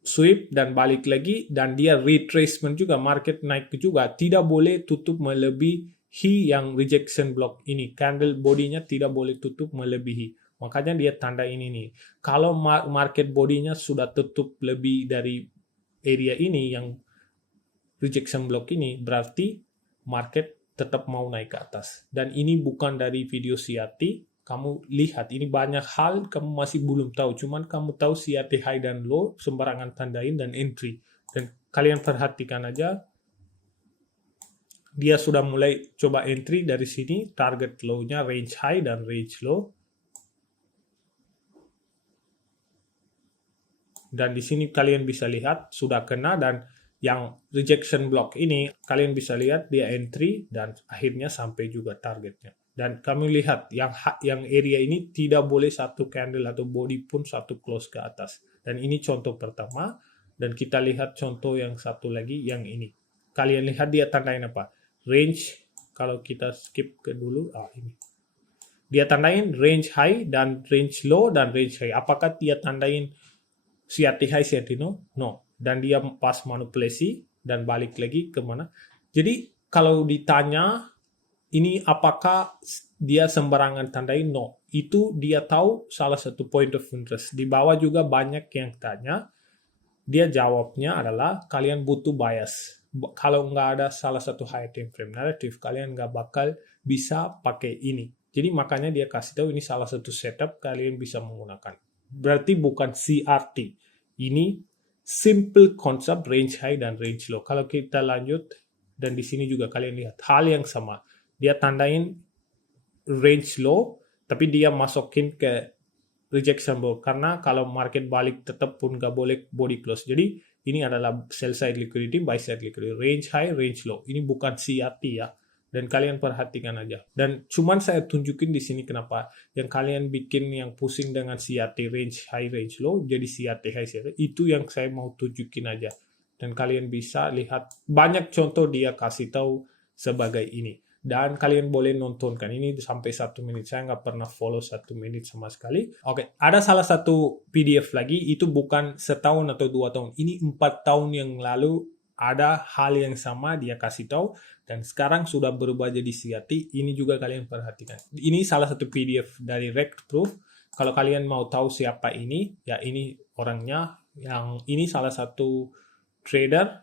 sweep dan balik lagi dan dia retracement juga, market naik juga, tidak boleh tutup melebihi yang rejection block ini. Candle bodinya tidak boleh tutup melebihi. Makanya dia tanda ini nih. Kalau market bodinya sudah tutup lebih dari area ini yang rejection block ini, berarti market tetap mau naik ke atas. Dan ini bukan dari video CRT. Kamu lihat, ini banyak hal kamu masih belum tahu. Cuman kamu tahu CRT high dan low, sembarangan tandain dan entry. Dan kalian perhatikan aja, dia sudah mulai coba entry dari sini, target low-nya range high dan range low. Dan di sini kalian bisa lihat sudah kena, dan yang rejection block ini kalian bisa lihat dia entry dan akhirnya sampai juga targetnya. Dan kami lihat yang area ini tidak boleh satu candle atau body pun satu close ke atas. Dan ini contoh pertama, dan kita lihat contoh yang satu lagi yang ini. Kalian lihat dia tandain apa? Range, kalau kita skip ke dulu, ini. Dia tandain range high dan range low dan range high. Apakah dia tandain CRT high, CRT no? No. Dan dia pas manipulasi dan balik lagi ke mana. Jadi kalau ditanya ini apakah dia sembarangan tandain? No. Itu dia tahu salah satu point of interest. Di bawah juga banyak yang tanya. Dia jawabnya adalah kalian butuh bias. Kalau nggak ada salah satu high time frame narrative, kalian nggak bakal bisa pakai ini. Jadi makanya dia kasih tahu ini salah satu setup kalian bisa menggunakan. Berarti bukan CRT. Ini simple konsep range high dan range low. Kalau kita lanjut, dan di sini juga kalian lihat hal yang sama. Dia tandain range low, tapi dia masukin ke rejection block. Karena kalau market balik tetap pun nggak boleh body close. Jadi ini adalah sell side liquidity, buy side liquidity. Range high, range low. Ini bukan CRT ya. Dan kalian perhatikan aja. Dan cuman saya tunjukin di sini kenapa yang kalian bikin yang pusing dengan CRT range high, range low, jadi CRT high, CRT. Itu yang saya mau tunjukin aja. Dan kalian bisa lihat banyak contoh dia kasih tahu sebagai ini. Dan kalian boleh nontonkan ini sampai 1 menit. Saya nggak pernah follow 1 menit sama sekali. Oke, ada salah satu PDF lagi. Itu bukan setahun atau 2 tahun. Ini 4 tahun yang lalu ada hal yang sama dia kasih tahu. Dan sekarang sudah berubah jadi CRT. Ini juga kalian perhatikan. Ini salah satu PDF dari Rect Proof. Kalau kalian mau tahu siapa ini, ya ini orangnya. Yang ini salah satu trader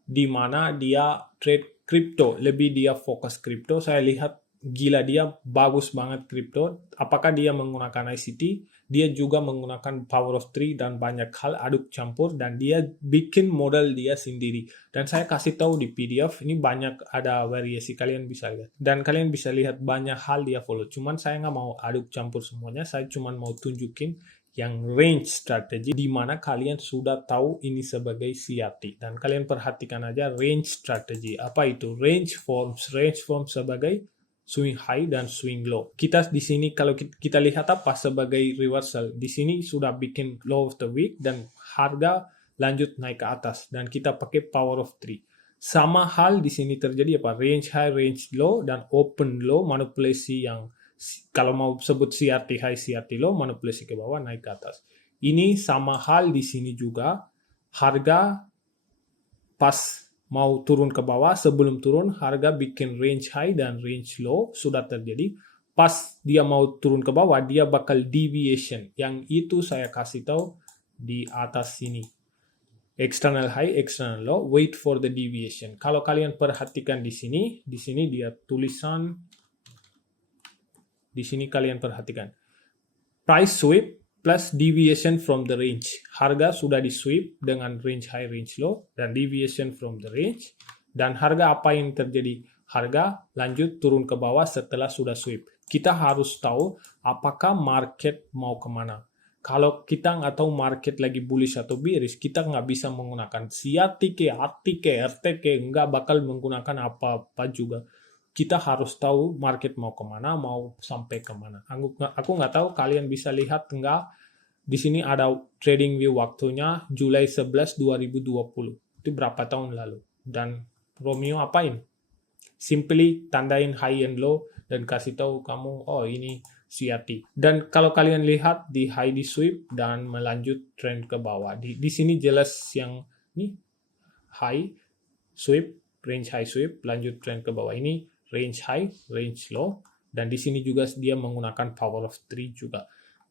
di mana dia trade crypto. Lebih dia fokus crypto. Saya lihat gila dia bagus banget crypto. Apakah dia menggunakan ICT? Dia juga menggunakan power of 3 dan banyak hal aduk campur, dan dia bikin modal dia sendiri. Dan saya kasih tahu di PDF ini banyak ada variasi, kalian bisa lihat. Dan kalian bisa lihat banyak hal dia follow. Cuman saya nggak mau aduk campur semuanya. Saya cuman mau tunjukin yang range strategi di mana kalian sudah tahu ini sebagai CRT. Dan kalian perhatikan aja range strategi. Apa itu? Range forms sebagai swing high dan swing low. Kita di sini kalau kita lihat apa sebagai reversal. Di sini sudah bikin low of the week dan harga lanjut naik ke atas dan kita pakai power of 3. Sama hal di sini terjadi apa? Range high, range low dan open low, manipulasi yang kalau mau sebut CRT high, CRT low, manipulasi ke bawah naik ke atas. Ini sama hal di sini juga. Harga pas mau turun ke bawah, sebelum turun harga bikin range high dan range low sudah terjadi. Pas dia mau turun ke bawah, dia bakal deviation. Yang itu saya kasih tahu di atas sini. External high, external low, wait for the deviation. Kalau kalian perhatikan di sini dia tulisan, di sini kalian perhatikan. Price sweep plus deviation from the range. Harga sudah di sweep dengan range high, range low, dan deviation from the range. Dan harga apa yang terjadi? Harga lanjut turun ke bawah setelah sudah sweep. Kita harus tahu apakah market mau kemana. Kalau kita nggak tahu market lagi bullish atau bearish, kita nggak bisa menggunakan CRT ke, RT ke, RT ke, nggak bakal menggunakan apa-apa juga. Kita harus tahu market mau kemana, mau sampai kemana. Aku nggak tahu kalian bisa lihat nggak, di sini ada trading view waktunya Julai 11, 2020. Itu berapa tahun lalu. Dan Romeo apain? Simply tandain high and low dan kasih tahu kamu, oh ini CRT. Dan kalau kalian lihat di high di sweep dan melanjut trend ke bawah. Di sini jelas yang ini high sweep, range high sweep, lanjut trend ke bawah. Ini range high, range low, dan di sini juga dia menggunakan power of 3 juga.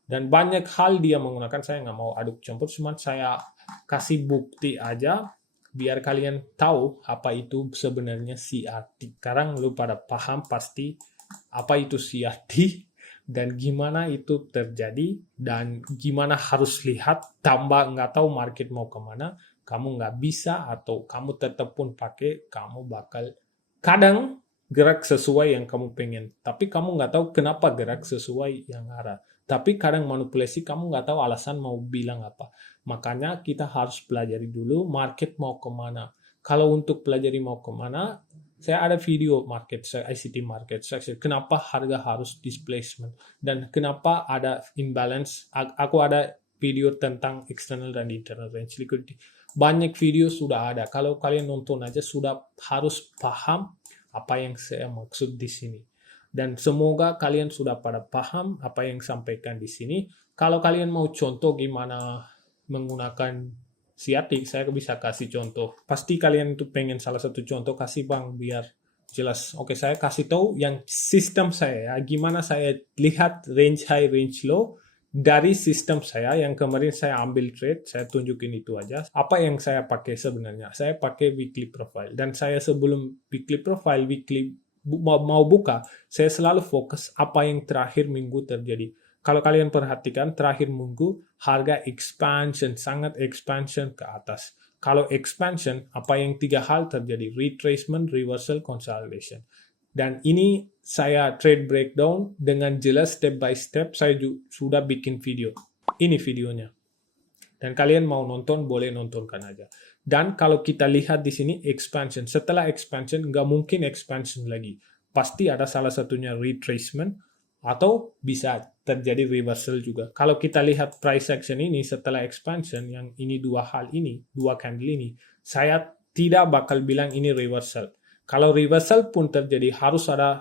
Dan banyak hal dia menggunakan, saya nggak mau aduk campur, cuma saya kasih bukti aja biar kalian tahu apa itu sebenarnya CRT. Sekarang lu pada paham pasti apa itu CRT dan gimana itu terjadi dan gimana harus lihat, tambah nggak tahu market mau kemana, kamu nggak bisa atau kamu tetap pun pakai, kamu bakal kadang gerak sesuai yang kamu pengen, tapi kamu nggak tahu kenapa gerak sesuai yang arah. Tapi kadang manipulasi kamu nggak tahu alasan mau bilang apa. Makanya kita harus pelajari dulu market mau kemana. Kalau untuk pelajari mau kemana, saya ada video market, ICT market section. Kenapa harga harus displacement dan kenapa ada imbalance. Aku ada video tentang external dan internal range liquidity. Banyak video sudah ada. Kalau kalian nonton aja sudah harus paham apa yang saya maksud di sini. Dan semoga kalian sudah pada paham apa yang sampaikan di sini. Kalau kalian mau contoh gimana menggunakan CRT, saya bisa kasih contoh. Pasti kalian itu pengen salah satu contoh, kasih bang biar jelas. Oke, saya kasih tahu yang sistem saya, gimana saya lihat range high, range low dari sistem saya yang kemarin saya ambil trade, saya tunjukin itu aja. Apa yang saya pakai sebenarnya? Saya pakai weekly profile. Dan saya sebelum weekly profile, mau buka, saya selalu fokus apa yang terakhir minggu terjadi. Kalau kalian perhatikan terakhir minggu harga expansion, sangat expansion ke atas. Kalau expansion, apa yang 3 hal terjadi? Retracement, reversal, consolidation. Dan ini saya trade breakdown dengan jelas step by step. Saya sudah bikin video. Ini videonya. Dan kalian mau nonton, boleh nontonkan aja. Dan kalau kita lihat di sini expansion. Setelah expansion, nggak mungkin expansion lagi. Pasti ada salah satunya retracement atau bisa terjadi reversal juga. Kalau kita lihat price action ini setelah expansion, yang ini dua hal ini, dua candle ini, saya tidak bakal bilang ini reversal. Kalau reversal pun terjadi, harus ada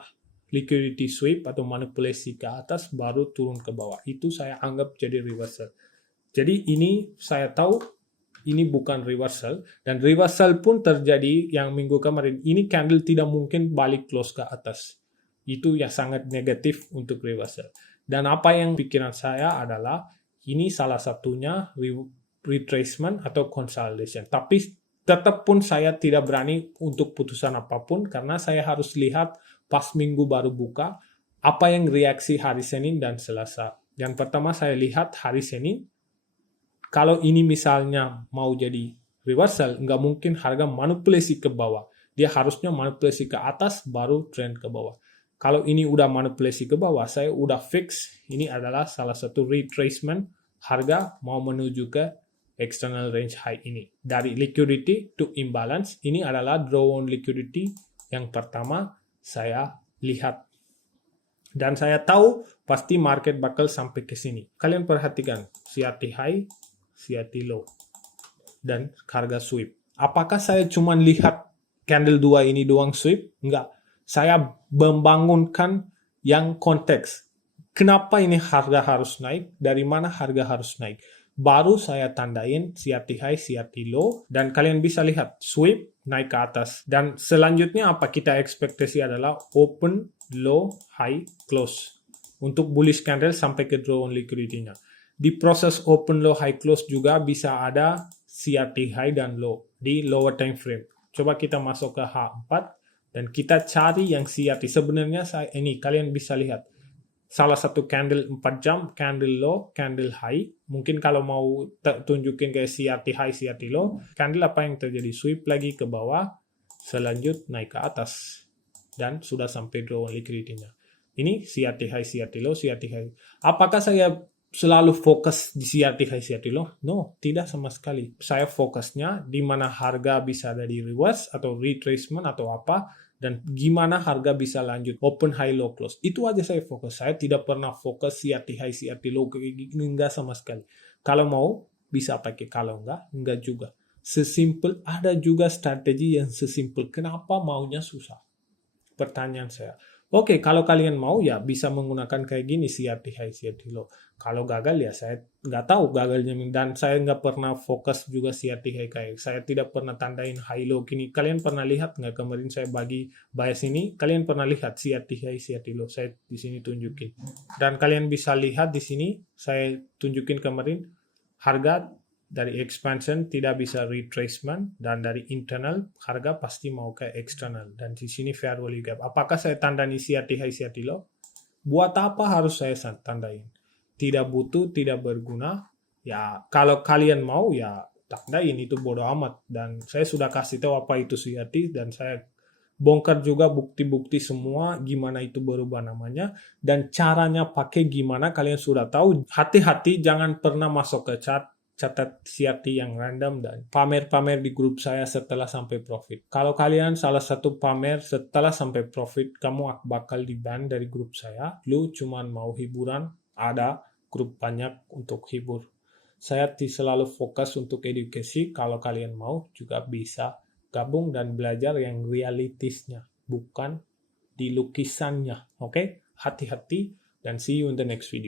liquidity sweep atau manipulasi ke atas baru turun ke bawah. Itu saya anggap jadi reversal. Jadi ini saya tahu ini bukan reversal, dan reversal pun terjadi yang minggu kemarin. Ini candle tidak mungkin balik close ke atas. Itu yang sangat negatif untuk reversal. Dan apa yang pikiran saya adalah ini salah satunya retracement atau consolidation. Tapi tetap pun saya tidak berani untuk putusan apapun karena saya harus lihat pas minggu baru buka apa yang reaksi hari Senin dan Selasa. Yang pertama saya lihat hari Senin. Kalau ini misalnya mau jadi reversal, nggak mungkin harga manipulasi ke bawah. Dia harusnya manipulasi ke atas baru trend ke bawah. Kalau ini udah manipulasi ke bawah, saya udah fix ini adalah salah satu retracement harga mau menuju ke external range high ini. Dari liquidity to imbalance, ini adalah draw on liquidity yang pertama saya lihat. Dan saya tahu pasti market bakal sampai ke sini. Kalian perhatikan CRT high, CRT low, dan harga sweep. Apakah saya cuma lihat candle 2 ini doang sweep? Enggak. Saya membangunkan yang konteks. Kenapa ini harga harus naik? Dari mana harga harus naik? Baru saya tandain CRT high, CRT low, dan kalian bisa lihat sweep naik ke atas. Dan selanjutnya apa kita ekspektasi adalah open, low, high, close. Untuk bullish candle sampai ke draw on liquidity-nya. Di proses open, low, high, close juga bisa ada CRT high dan low di lower time frame. Coba kita masuk ke H4 dan kita cari yang CRT. Sebenarnya ini kalian bisa lihat salah satu candle 4 jam, candle low, candle high. Mungkin kalau mau tunjukin kayak CRT high, CRT low, candle apa yang terjadi? Sweep lagi ke bawah, selanjut naik ke atas dan sudah sampai draw on liquidity-nya. Ini CRT high, CRT low, CRT high. Apakah saya selalu fokus di CRT loh. No, tidak sama sekali. Saya fokusnya di mana harga bisa ada di reverse atau retracement atau apa, dan gimana harga bisa lanjut open high low close. Itu aja saya fokus. Saya tidak pernah fokus CRT high CRT low, enggak sama sekali. Kalau mau bisa pakai, kalau enggak juga. Sesimpel, ada juga strategi yang sesimpel. Kenapa maunya susah? Pertanyaan saya. Oke, kalau kalian mau ya bisa menggunakan kayak gini, CRT high, CRT low. Kalau gagal ya saya nggak tahu gagalnya, dan saya nggak pernah fokus juga CRT high kayak. Saya tidak pernah tandain high low gini. Kalian pernah lihat nggak kemarin saya bagi bias ini? Kalian pernah lihat CRT high, CRT low? Saya di sini tunjukin. Dan kalian bisa lihat di sini saya tunjukin kemarin harga dari expansion tidak bisa retracement, dan dari internal harga pasti mau ke external, dan di sini fair value gap. Apakah saya tandai CRT high, CRT low? Buat apa harus saya tandain? Tidak butuh, tidak berguna. Ya kalau kalian mau ya tandain, itu bodoh amat. Dan saya sudah kasih tahu apa itu CRT, dan saya bongkar juga bukti-bukti semua gimana itu berubah namanya, dan caranya pakai gimana kalian sudah tahu. Hati-hati jangan pernah masuk ke chart catat CRT yang random dan pamer-pamer di grup saya setelah sampai profit. Kalau kalian salah satu pamer setelah sampai profit, kamu bakal di-ban dari grup saya. Lu cuman mau hiburan, ada grup banyak untuk hibur. Saya selalu fokus untuk edukasi. Kalau kalian mau juga bisa gabung dan belajar yang realitisnya, bukan di lukisannya. Oke? Hati-hati, dan see you in the next video.